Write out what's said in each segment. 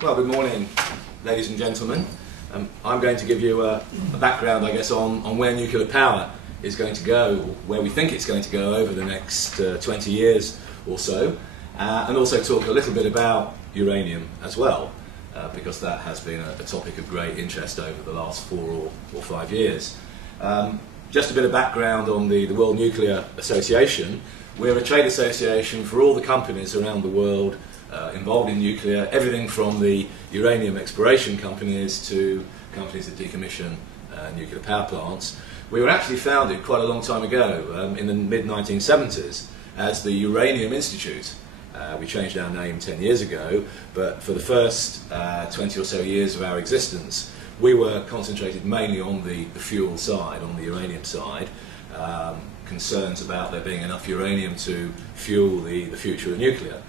Well, good morning, ladies and gentlemen. I'm going to give you a background, I guess, on where nuclear power is going to go, where we think it's going to go over the next 20 years or so, and also talk a little bit about uranium as well, because that has been a topic of great interest over the last 4 or 5 years. Just a bit of background on the World Nuclear Association. We're a trade association for all the companies around the world involved in nuclear, everything from the uranium exploration companies to companies that decommission nuclear power plants. We were actually founded quite a long time ago, in the mid-1970s, as the Uranium Institute. We changed our name 10 years ago, but for the first 20 or so years of our existence, we were concentrated mainly on the fuel side, on the uranium side. Concerns about there being enough uranium to fuel the future of nuclear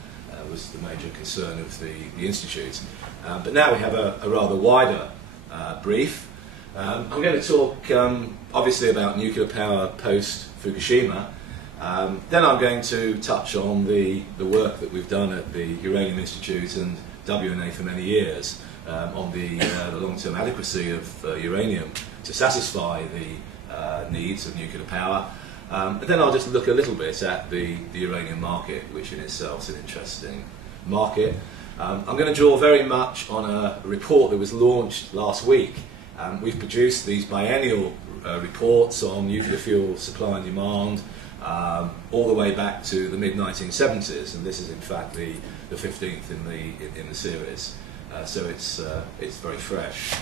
was the major concern of the Institute. But now we have a rather wider brief. I'm going to talk obviously about nuclear power post-Fukushima. Then I'm going to touch on the work that we've done at the Uranium Institute and WNA for many years on the long-term adequacy of uranium to satisfy the needs of nuclear power. And then I'll just look a little bit at the uranium market, which in itself is an interesting market. I'm going to draw very much on a report that was launched last week. We've produced these biennial reports on nuclear fuel supply and demand all the way back to the mid-1970s, and this is in fact the 15th in the series, so it's very fresh.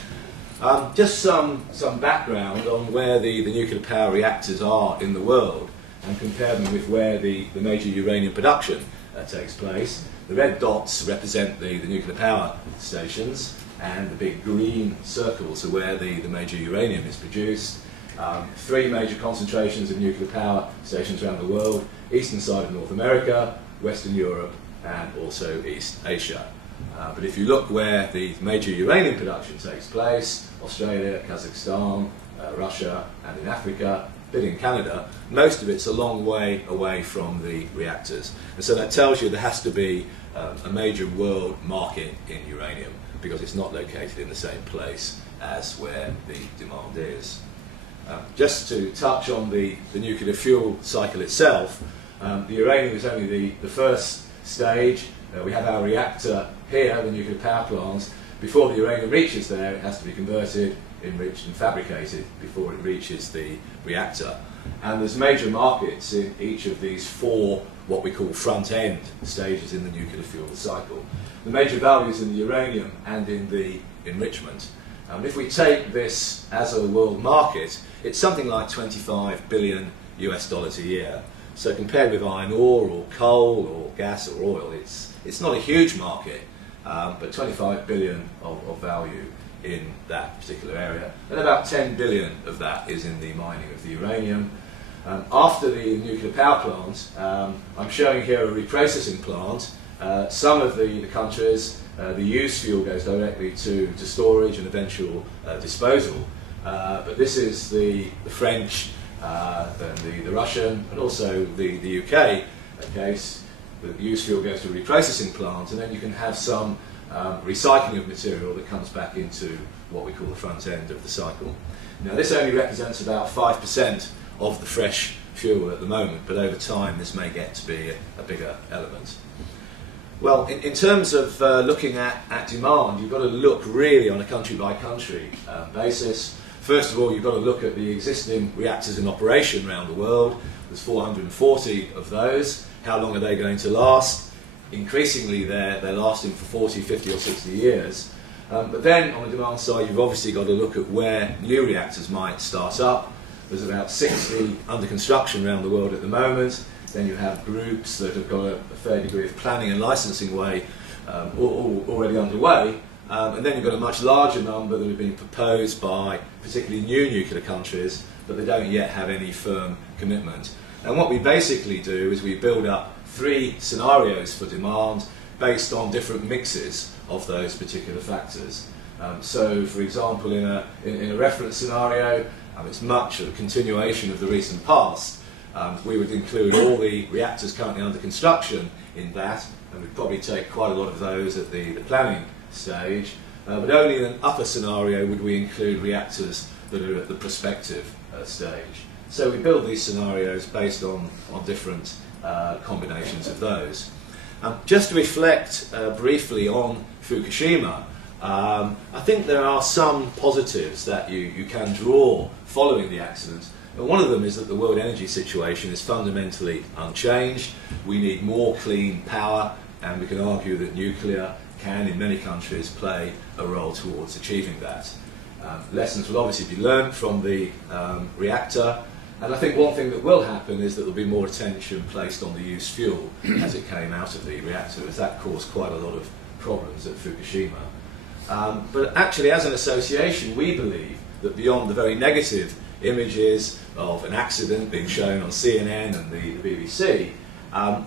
Just some background on where the nuclear power reactors are in the world and compare them with where the major uranium production takes place. The red dots represent the nuclear power stations, and the big green circles are where the major uranium is produced. 3 major concentrations of nuclear power stations around the world: eastern side of North America, Western Europe, and also East Asia. But if you look where the major uranium production takes place, Australia, Kazakhstan, Russia, and in Africa, a bit in Canada, most of it's a long way away from the reactors. And so that tells you there has to be a major world market in uranium, because it's not located in the same place as where the demand is. Just to touch on the nuclear fuel cycle itself, the uranium is only the first stage. We have our reactor here, the nuclear power plant. Before the uranium reaches there, it has to be converted, enriched and fabricated before it reaches the reactor. And there's major markets in each of these 4 what we call front-end stages in the nuclear fuel cycle. The major values in the uranium and in the enrichment. If we take this as a world market, it's something like $25 billion a year. So compared with iron ore or coal or gas or oil, it's not a huge market, but 25 billion of value in that particular area. And about 10 billion of that is in the mining of the uranium. After the nuclear power plant, I'm showing here a reprocessing plant. Some of the countries, the used fuel goes directly to storage and eventual disposal. But this is the French, then the Russian, and also the UK case. The used fuel goes to a reprocessing plant, and then you can have some recycling of material that comes back into what we call the front end of the cycle. Now, this only represents about 5% of the fresh fuel at the moment, but over time this may get to be a bigger element. Well, in terms of looking at demand, you've got to look really on a country-by-country basis. First of all, you've got to look at the existing reactors in operation around the world. There's 440 of those. How long are they going to last? Increasingly, they're lasting for 40, 50 or 60 years. But then, on the demand side, you've obviously got to look at where new reactors might start up. There's about 60 under construction around the world at the moment. Then you have groups that have got a fair degree of planning and licensing already underway. And then you've got a much larger number that have been proposed by particularly new nuclear countries, but they don't yet have any firm commitment. And what we basically do is we build up 3 scenarios for demand based on different mixes of those particular factors. So, for example, in a reference scenario, it's much a continuation of the recent past. We would include all the reactors currently under construction in that, and we'd probably take quite a lot of those at the planning stage, but only in an upper scenario would we include reactors that are at the prospective stage. So we build these scenarios based on different combinations of those. Just to reflect briefly on Fukushima, I think there are some positives that you can draw following the accident. And one of them is that the world energy situation is fundamentally unchanged. We need more clean power, and we can argue that nuclear can, in many countries, play a role towards achieving that. Lessons will obviously be learned from the reactor, and I think one thing that will happen is that there will be more attention placed on the used fuel as it came out of the reactor, as that caused quite a lot of problems at Fukushima. But actually, as an association, we believe that beyond the very negative images of an accident being shown on CNN and the BBC,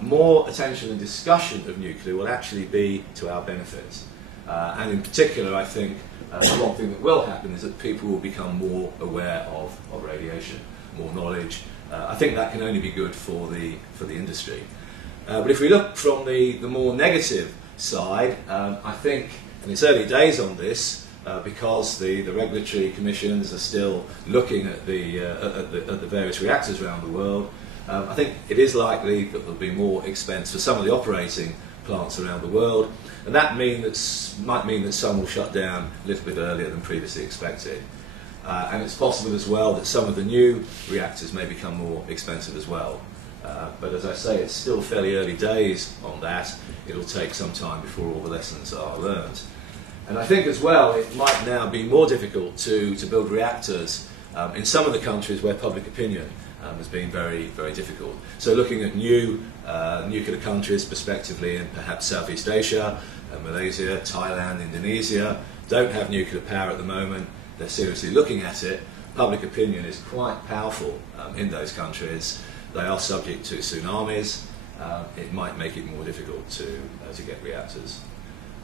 more attention and discussion of nuclear will actually be to our benefit. And in particular, I think one thing that will happen is that people will become more aware of radiation, more knowledge. I think that can only be good for the industry. But if we look from the more negative side, I think, and it's early days on this, because the regulatory commissions are still looking at the various reactors around the world, I think it is likely that there'll be more expense for some of the operating plants around the world, and that might mean that some will shut down a little bit earlier than previously expected. And it's possible as well that some of the new reactors may become more expensive as well. But as I say, it's still fairly early days on that. It'll take some time before all the lessons are learned. And I think as well it might now be more difficult to build reactors in some of the countries where public opinion has been very, very difficult. So looking at new nuclear countries prospectively in perhaps Southeast Asia, Malaysia, Thailand, Indonesia, don't have nuclear power at the moment. They're seriously looking at it. Public opinion is quite powerful in those countries. They are subject to tsunamis. It might make it more difficult to get reactors.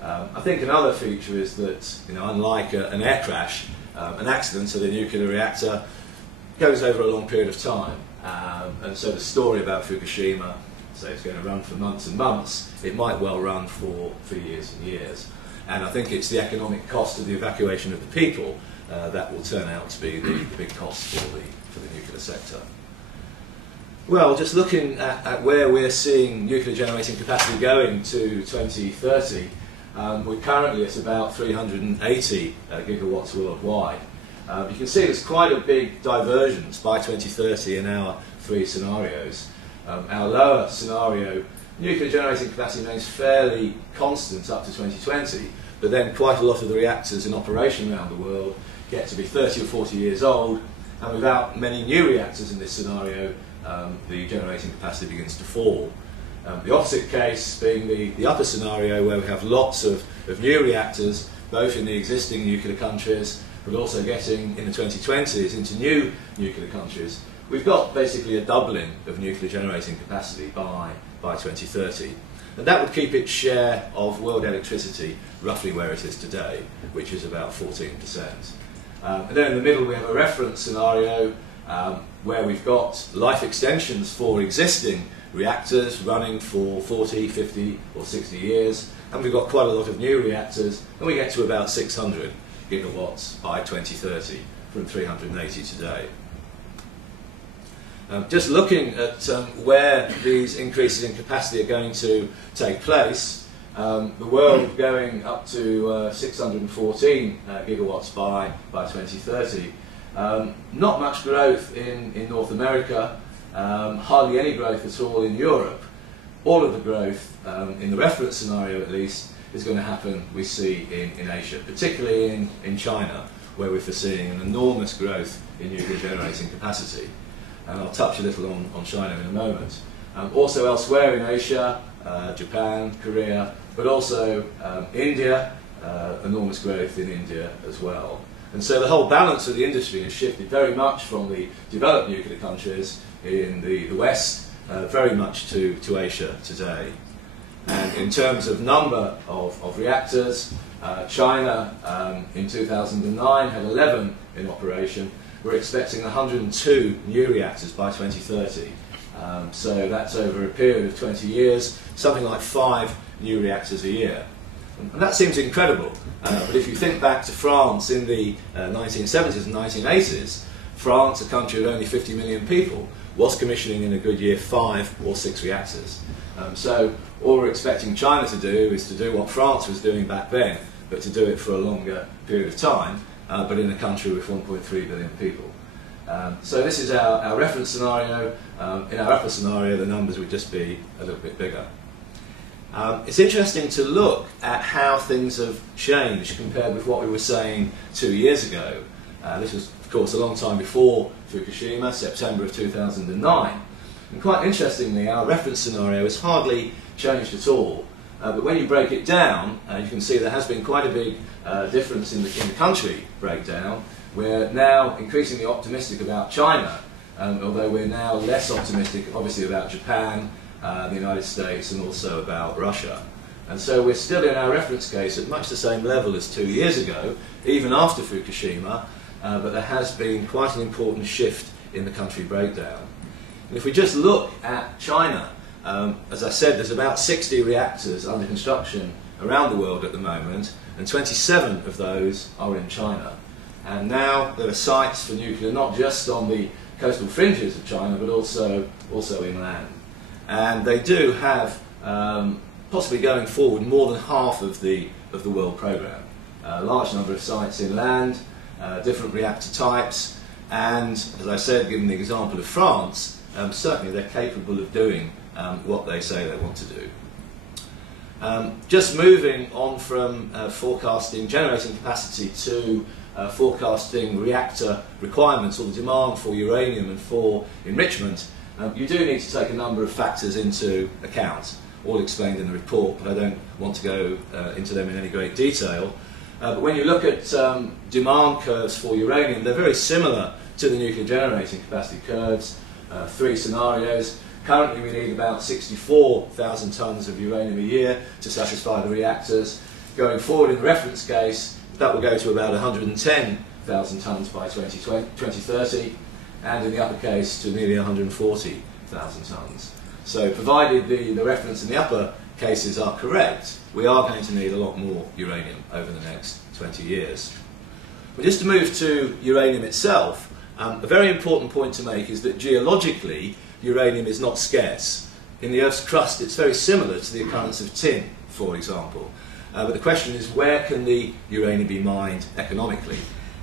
I think another feature is that, unlike an air crash, an accident at a nuclear reactor goes over a long period of time. And so the story about Fukushima, say it's going to run for months and months, it might well run for years and years. And I think it's the economic cost of the evacuation of the people that will turn out to be the big cost for the nuclear sector. Well, just looking at where we're seeing nuclear generating capacity going to 2030, we're currently at about 380 gigawatts worldwide. You can see there's quite a big divergence by 2030 in our three scenarios. Our lower scenario, nuclear generating capacity remains fairly constant up to 2020, but then quite a lot of the reactors in operation around the world get to be 30 or 40 years old, and without many new reactors in this scenario, the generating capacity begins to fall. The opposite case being the upper scenario, where we have lots of new reactors, both in the existing nuclear countries, but also getting in the 2020s into new nuclear countries. We've got basically a doubling of nuclear generating capacity by 2030. And that would keep its share of world electricity roughly where it is today, which is about 14%. And then in the middle we have a reference scenario where we've got life extensions for existing reactors running for 40, 50 or 60 years, and we've got quite a lot of new reactors, and we get to about 600 gigawatts by 2030 from 380 today. Just looking at where these increases in capacity are going to take place, the world going up to 614 gigawatts by 2030. Not much growth in North America, hardly any growth at all in Europe. All of the growth, in the reference scenario at least, is going to happen, we see, in Asia, particularly in China, where we're foreseeing an enormous growth in nuclear generating capacity. And I'll touch a little on China in a moment. Also elsewhere in Asia, Japan, Korea, but also India, enormous growth in India as well. And so the whole balance of the industry has shifted very much from the developed nuclear countries in the West, very much to Asia today. And in terms of number of reactors, China in 2009 had 11 in operation. We're expecting 102 new reactors by 2030. So that's over a period of 20 years, something like 5 new reactors a year. And that seems incredible, but if you think back to France in the 1970s and 1980s, France, a country of only 50 million people, was commissioning in a good year 5 or 6 reactors. So all we're expecting China to do is to do what France was doing back then, but to do it for a longer period of time, but in a country with 1.3 billion people. So this is our reference scenario. In our upper scenario, the numbers would just be a little bit bigger. It's interesting to look at how things have changed compared with what we were saying 2 years ago. This was, of course, a long time before Fukushima, September of 2009. And quite interestingly, our reference scenario has hardly changed at all. But when you break it down, you can see there has been quite a big difference in the country breakdown. We're now increasingly optimistic about China, although we're now less optimistic, obviously, about Japan, the United States, and also about Russia. And so we're still in our reference case at much the same level as 2 years ago, even after Fukushima, but there has been quite an important shift in the country breakdown. And if we just look at China, as I said, there's about 60 reactors under construction around the world at the moment, and 27 of those are in China. And now there are sites for nuclear not just on the coastal fringes of China, but also inland. And they do have, possibly going forward, more than half of the world programme. A large number of sites inland, different reactor types, and as I said, given the example of France, certainly they're capable of doing what they say they want to do. Just moving on from forecasting generating capacity to forecasting reactor requirements, or the demand for uranium and for enrichment, you do need to take a number of factors into account, all explained in the report, but I don't want to go into them in any great detail. But when you look at demand curves for uranium, they're very similar to the nuclear generating capacity curves. 3 scenarios. Currently we need about 64,000 tonnes of uranium a year to satisfy the reactors. Going forward in the reference case, that will go to about 110,000 tonnes by 2030, and in the upper case to nearly 140,000 tonnes. So provided the reference in the upper cases are correct, we are going to need a lot more uranium over the next 20 years. But just to move to uranium itself, a very important point to make is that geologically, uranium is not scarce. In the Earth's crust, it's very similar to the occurrence of tin, for example. But the question is, where can the uranium be mined economically?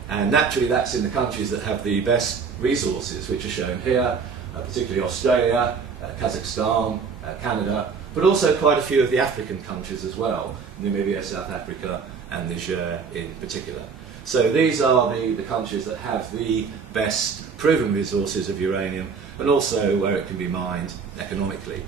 And naturally, that's in the countries that have the best resources, which are shown here, particularly Australia, Kazakhstan, Canada, but also quite a few of the African countries as well, Namibia, South Africa, and Niger in particular. So these are the countries that have the best proven resources of uranium, and also where it can be mined economically.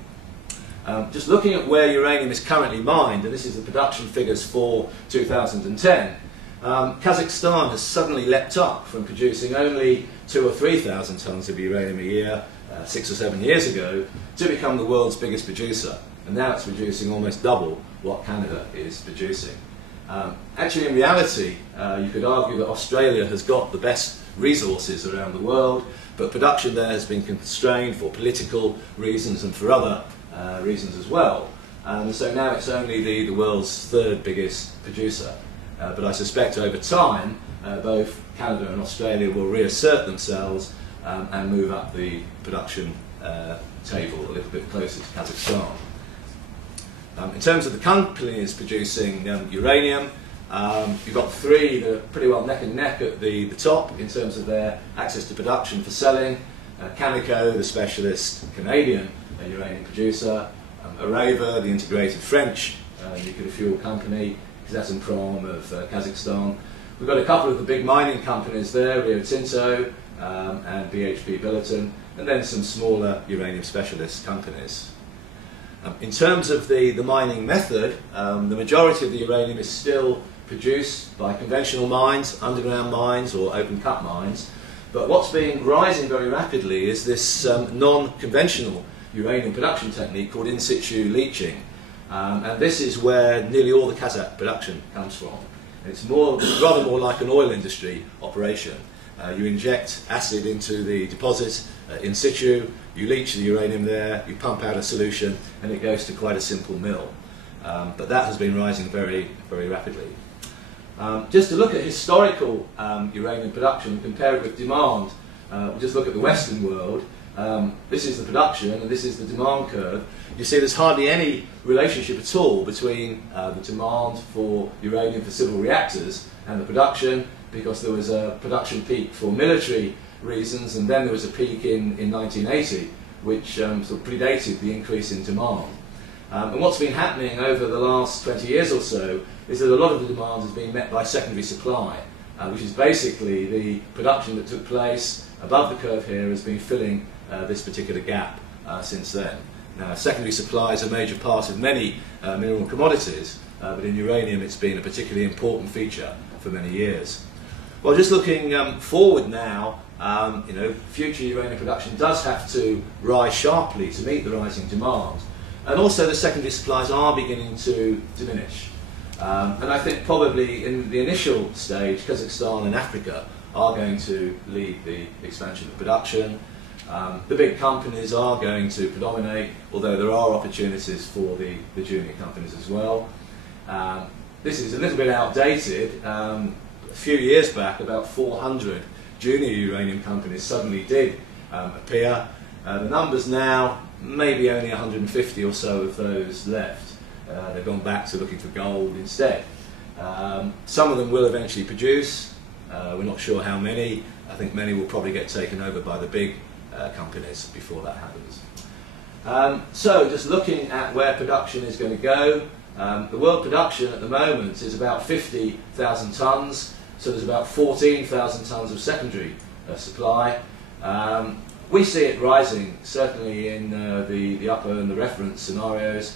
Just looking at where uranium is currently mined, and this is the production figures for 2010, Kazakhstan has suddenly leapt up from producing only 2,000 or 3,000 tonnes of uranium a year 6 or 7 years ago to become the world's biggest producer. And now it's producing almost double what Canada is producing. Actually, in reality, you could argue that Australia has got the best resources around the world, but production there has been constrained for political reasons and for other reasons as well. So now it's only the world's 3rd biggest producer. But I suspect over time, both Canada and Australia will reassert themselves and move up the production table a little bit closer to Kazakhstan. In terms of the companies producing uranium, you've got 3 that are pretty well neck and neck at the top in terms of their access to production for selling. Cameco, the specialist Canadian uranium producer, Areva, the integrated French nuclear fuel company, Kazatomprom of Kazakhstan. We've got a couple of the big mining companies there, Rio Tinto and BHP Billiton, and then some smaller uranium specialist companies. In terms of the mining method, the majority of the uranium is still produced by conventional mines, underground mines or open cut mines, but what's been rising very rapidly is this non-conventional uranium production technique called in situ leaching. And this is where nearly all the Kazakh production comes from. It's rather more like an oil industry operation. You inject acid into the deposit in situ, you leach the uranium there, you pump out a solution, and it goes to quite a simple mill. but that has been rising very, very rapidly. Just to look at historical uranium production and compare it with demand, we'll just look at the Western world. This is the production and this is the demand curve. You see there's hardly any relationship at all between the demand for uranium for civil reactors and the production, because there was a production peak for military reasons, and then there was a peak in 1980 which sort of predated the increase in demand. And what's been happening over the last 20 years or so is that a lot of the demand has been met by secondary supply, which is basically the production that took place above the curve here has been filling this particular gap since then. Now, secondary supply is a major part of many mineral commodities, but in uranium it's been a particularly important feature for many years. Well, just looking forward now, future uranium production does have to rise sharply to meet the rising demand. And also the secondary supplies are beginning to diminish. And I think probably in the initial stage, Kazakhstan and Africa are going to lead the expansion of production. The big companies are going to predominate, although there are opportunities for the junior companies as well. This is a little bit outdated. A few years back, about 400 junior uranium companies suddenly did appear. The numbers now, maybe only 150 or so of those left. They've gone back to looking for gold instead. Some of them will eventually produce. We're not sure how many. I think many will probably get taken over by the big companies before that happens. So just looking at where production is going to go, the world production at the moment is about 50,000 tonnes, so there's about 14,000 tonnes of secondary supply. We see it rising, certainly in the upper and the reference scenarios,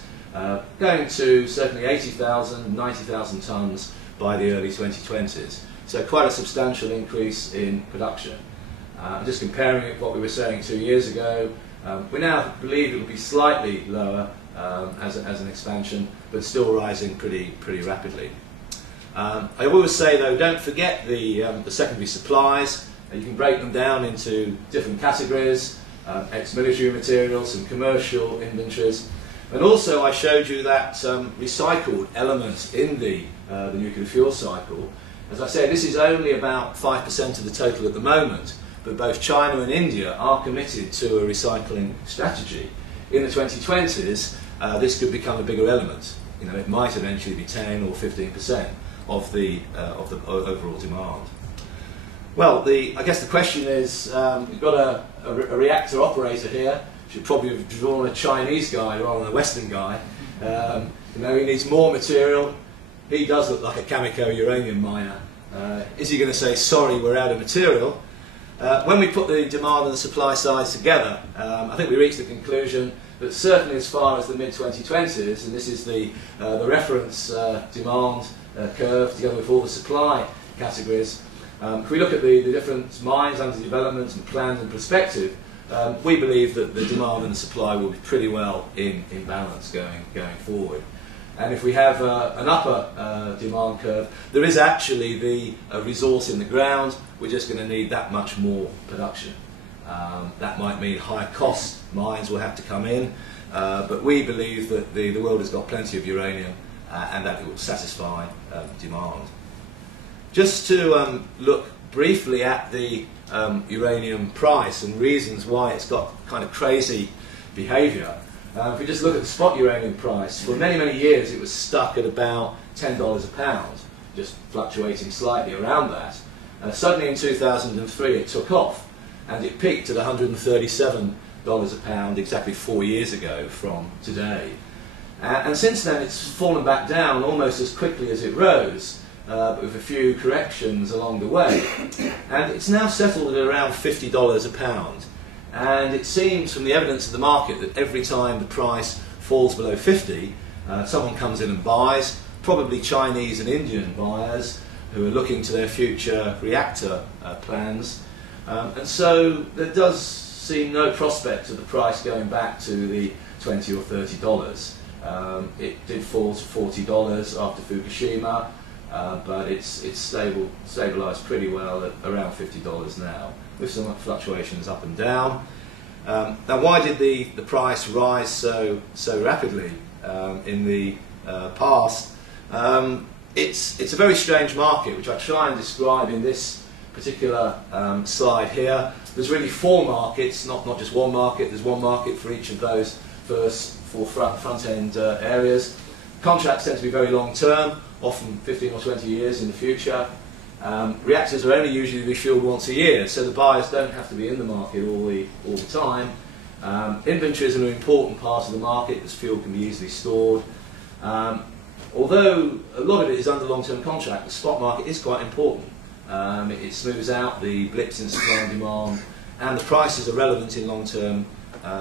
going to certainly 80,000, 90,000 tonnes by the early 2020s. So quite a substantial increase in production. Just comparing it with what we were saying 2 years ago, we now believe it will be slightly lower as an expansion, but still rising pretty rapidly. I always say though, don't forget the secondary supplies. You can break them down into different categories, ex-military materials and commercial inventories. And also I showed you that recycled element in the nuclear fuel cycle. As I said, this is only about 5% of the total at the moment, but both China and India are committed to a recycling strategy. In the 2020s, this could become a bigger element. It might eventually be 10 or 15% of the overall demand. Well, I guess the question is, we've got a reactor operator here. Should probably have drawn a Chinese guy rather than a Western guy. He needs more material. He does look like a Cameco uranium miner. Is he going to say, sorry, we're out of material? When we put the demand and the supply sides together, I think we reached the conclusion that certainly as far as the mid-2020s, and this is the reference demand curve together with all the supply categories, if we look at the different mines under development and planned and prospective, we believe that the demand and the supply will be pretty well in balance going forward. And if we have an upper demand curve, there is actually the resource in the ground. We're just going to need that much more production. That might mean higher cost mines will have to come in, but we believe that the world has got plenty of uranium and that it will satisfy demand. Just to look briefly at the uranium price and reasons why it's got kind of crazy behaviour. If we just look at the spot uranium price, for many, many years it was stuck at about $10 a pound, just fluctuating slightly around that. Suddenly in 2003 it took off and it peaked at $137 a pound exactly 4 years ago from today. And since then it's fallen back down almost as quickly as it rose, but with a few corrections along the way. And it's now settled at around $50 a pound. And it seems from the evidence of the market that every time the price falls below 50, someone comes in and buys, probably Chinese and Indian buyers who are looking to their future reactor plans. And so there does seem no prospect of the price going back to the $20 or $30. It did fall to $40 after Fukushima, but it's stabilised pretty well at around $50 now, with some fluctuations up and down. Now, why did the price rise so rapidly in the past, it's a very strange market, which I try and describe in this particular slide here. There's really four markets, not just one market. There's one market for each of those first four front-end areas. Contracts tend to be very long-term, often 15 or 20 years in the future. Reactors are only usually refueled once a year, so the buyers don't have to be in the market all the time. Inventories are an important part of the market, as fuel can be easily stored. Although a lot of it is under long-term contract, the spot market is quite important. It smooths out the blips in supply and demand, and the prices are relevant in long-term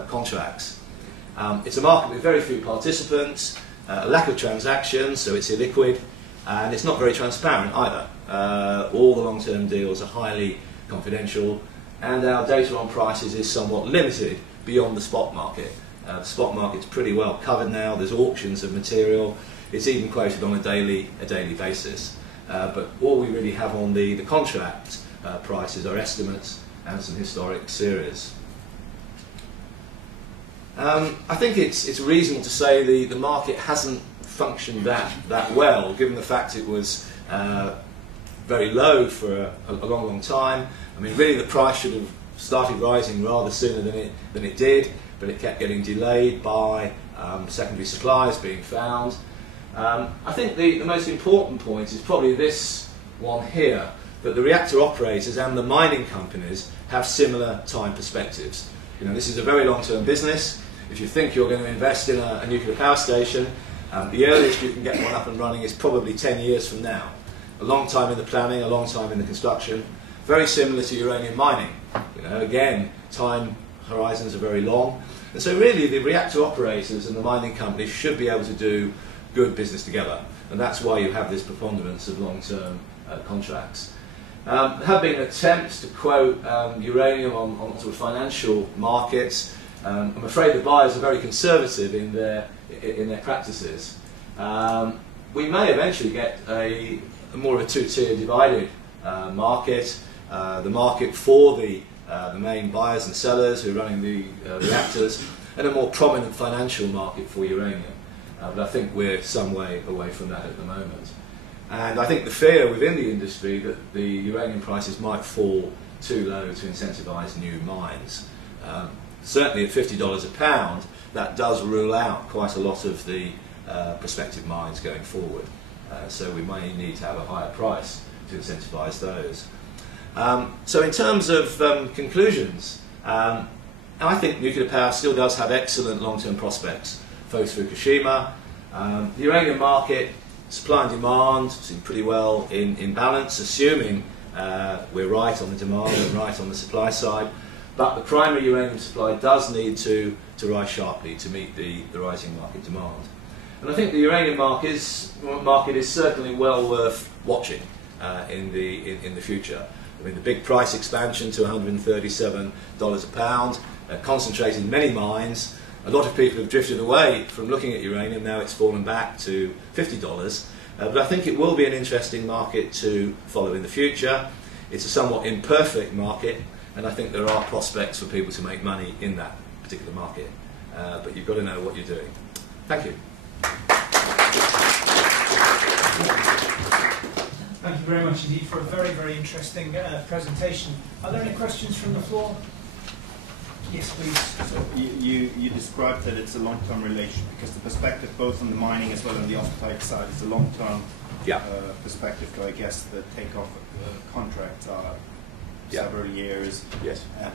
contracts. It's a market with very few participants, a lack of transactions, so it's illiquid, and it's not very transparent either. All the long-term deals are highly confidential, and our data on prices is somewhat limited beyond the spot market. The spot market's pretty well covered now. There's auctions of material. It's even quoted on a daily basis. But all we really have on the contract prices are estimates and some historic series. I think it's reasonable to say the market hasn't functioned that well, given the fact it was very low for a long time. I mean, really the price should have started rising rather sooner than it did, but it kept getting delayed by secondary supplies being found. I think the most important point is probably this one here, that the reactor operators and the mining companies have similar time perspectives. You know, this is a very long-term business. If you think you're going to invest in a nuclear power station, the earliest you can get one up and running is probably 10 years from now. A long time in the planning, a long time in the construction. Very similar to uranium mining. You know, again, time horizons are very long. And so really the reactor operators and the mining companies should be able to do good business together. And that's why you have this preponderance of long-term contracts. There have been attempts to quote uranium on sort of financial markets. I'm afraid the buyers are very conservative in their practices. We may eventually get more of a two-tier divided market. The market for the main buyers and sellers who are running the reactors, and a more prominent financial market for uranium. But I think we're some way away from that at the moment. And I think the fear within the industry that the uranium prices might fall too low to incentivise new mines. Certainly at $50 a pound, that does rule out quite a lot of the prospective mines going forward. So we may need to have a higher price to incentivise those. So in terms of conclusions, I think nuclear power still does have excellent long-term prospects. Post-Fukushima, the uranium market, supply and demand seem pretty well in balance, assuming we're right on the demand and right on the supply side. But the primary uranium supply does need to rise sharply to meet the rising market demand. And I think the uranium market is certainly well worth watching in the future. I mean, the big price expansion to $137 a pound, concentrated in many mines. A lot of people have drifted away from looking at uranium. Now it's fallen back to $50. But I think it will be an interesting market to follow in the future. It's a somewhat imperfect market, and I think there are prospects for people to make money in that particular market. But you've got to know what you're doing. Thank you. Thank you very much indeed for a very, very interesting presentation. Are there any questions from the floor? Yes, please. So you described that it's a long-term relation, because the perspective both on the mining as well as on the offtake side is a long-term perspective. So I guess the take-off contracts are several years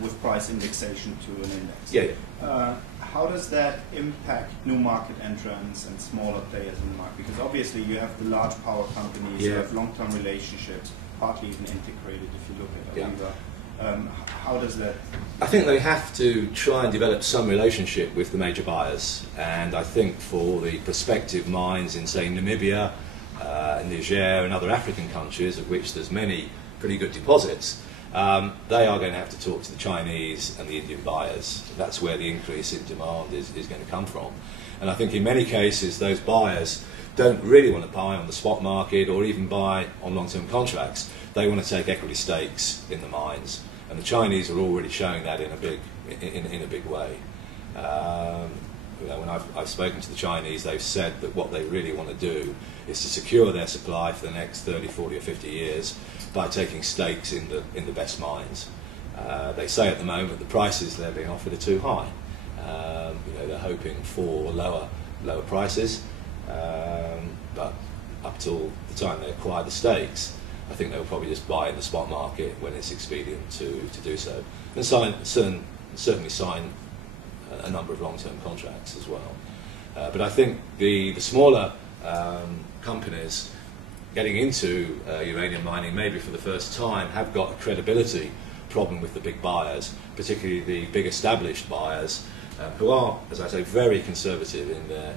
with price indexation to an index. How does that impact new market entrants and smaller players in the market? Because obviously you have the large power companies who have long-term relationships, partly even integrated if you look at Aviva. How does that? I think they have to try and develop some relationship with the major buyers, and I think for the prospective mines in, say, Namibia, Niger and other African countries, of which there's many pretty good deposits, they are going to have to talk to the Chinese and the Indian buyers. That's where the increase in demand is going to come from. And I think in many cases those buyers don't really want to buy on the spot market or even buy on long-term contracts. They want to take equity stakes in the mines, and the Chinese are already showing that in a big way. when I've spoken to the Chinese, they've said that what they really want to do is to secure their supply for the next 30, 40 or 50 years by taking stakes in the best mines. They say at the moment the prices they're being offered are too high. They're hoping for lower prices, but up till the time they acquire the stakes, I think they'll probably just buy in the spot market when it's expedient to do so, and certainly sign a number of long-term contracts as well. But I think the smaller companies getting into uranium mining, maybe for the first time, have got a credibility problem with the big buyers, particularly the big established buyers, who are, as I say, very conservative in their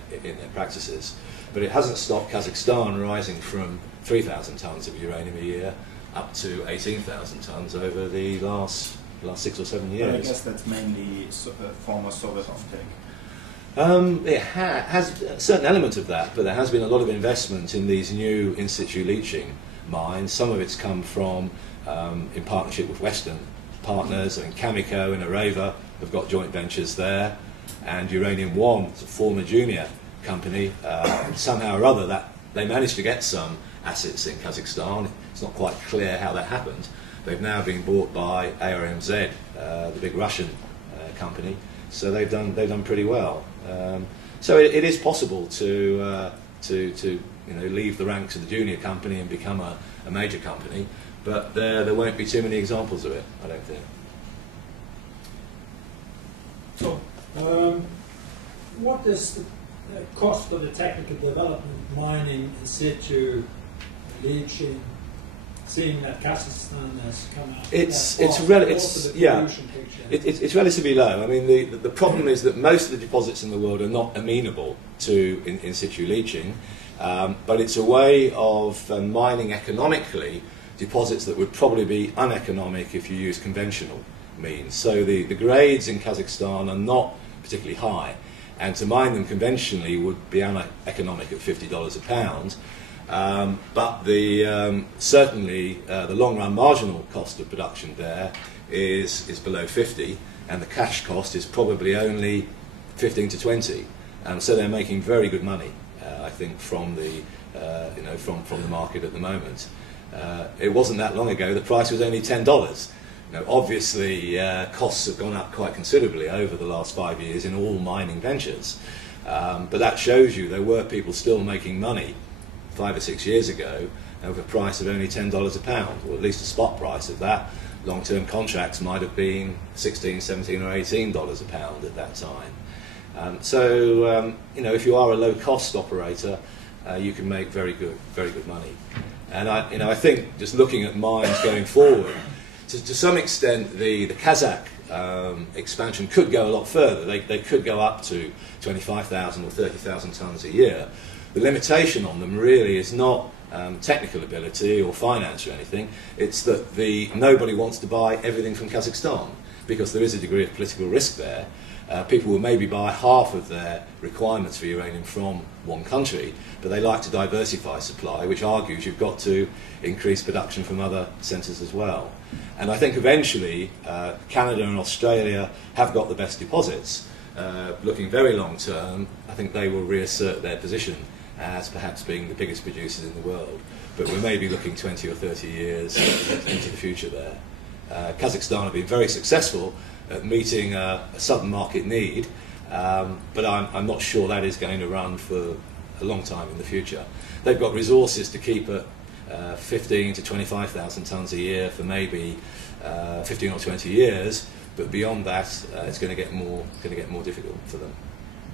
practices. But it hasn't stopped Kazakhstan rising from 3,000 tonnes of uranium a year up to 18,000 tonnes over the last 6 or 7 years. But I guess that's mainly former Soviet offtake. It has a certain element of that, but there has been a lot of investment in these new in situ leaching mines. Some of it's come from in partnership with Western partners. I mean, Cameco and Areva have got joint ventures there, and Uranium One, a former junior company, somehow or other that they managed to get some assets in Kazakhstan. It's not quite clear how that happened. They've now been bought by ARMZ, the big Russian company. So they've done pretty well. So it is possible to leave the ranks of the junior company and become a major company, but there won't be too many examples of it, I don't think. So, what is the cost of the technical development, mining in situ, leaching, seeing that Kazakhstan has come out? It's relatively low. I mean, the problem is that most of the deposits in the world are not amenable to in situ leaching, but it's a way of mining economically deposits that would probably be uneconomic if you use conventional means. So the grades in Kazakhstan are not particularly high, and to mine them conventionally would be uneconomic at $50 a pound. But certainly the long-run marginal cost of production there is below 50, and the cash cost is probably only 15 to 20. So they're making very good money, I think, from the from the market at the moment. It wasn't that long ago the price was only $10. Obviously, costs have gone up quite considerably over the last 5 years in all mining ventures, but that shows you there were people still making money 5 or 6 years ago over a price of only $10 a pound, or at least a spot price of that. Long-term contracts might have been $16, $17 or $18 a pound at that time. If you are a low-cost operator, you can make very good money. And I think just looking at mines going forward, to some extent the Kazakh expansion could go a lot further. They could go up to 25,000 or 30,000 tonnes a year. The limitation on them really is not technical ability or finance or anything. It's that nobody wants to buy everything from Kazakhstan, because there is a degree of political risk there. People will maybe buy half of their requirements for uranium from one country, but they like to diversify supply, which argues you've got to increase production from other centres as well. And I think eventually Canada and Australia have got the best deposits. Looking very long term, I think they will reassert their position as perhaps being the biggest producers in the world. But we may be looking 20 or 30 years into the future there. Kazakhstan have been very successful at meeting a southern market need, but I'm not sure that is going to run for a long time in the future. They've got resources to keep at 15 to 25,000 tonnes a year for maybe 15 or 20 years, but beyond that, it's going to get more difficult for them.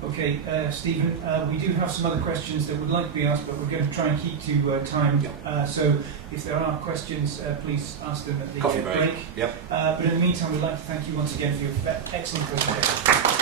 Okay, Stephen, we do have some other questions that would like to be asked, but we're going to try and keep to time. Yep. So if there are questions, please ask them at the Coffee break. Yep. But in the meantime, we'd like to thank you once again for your excellent presentation.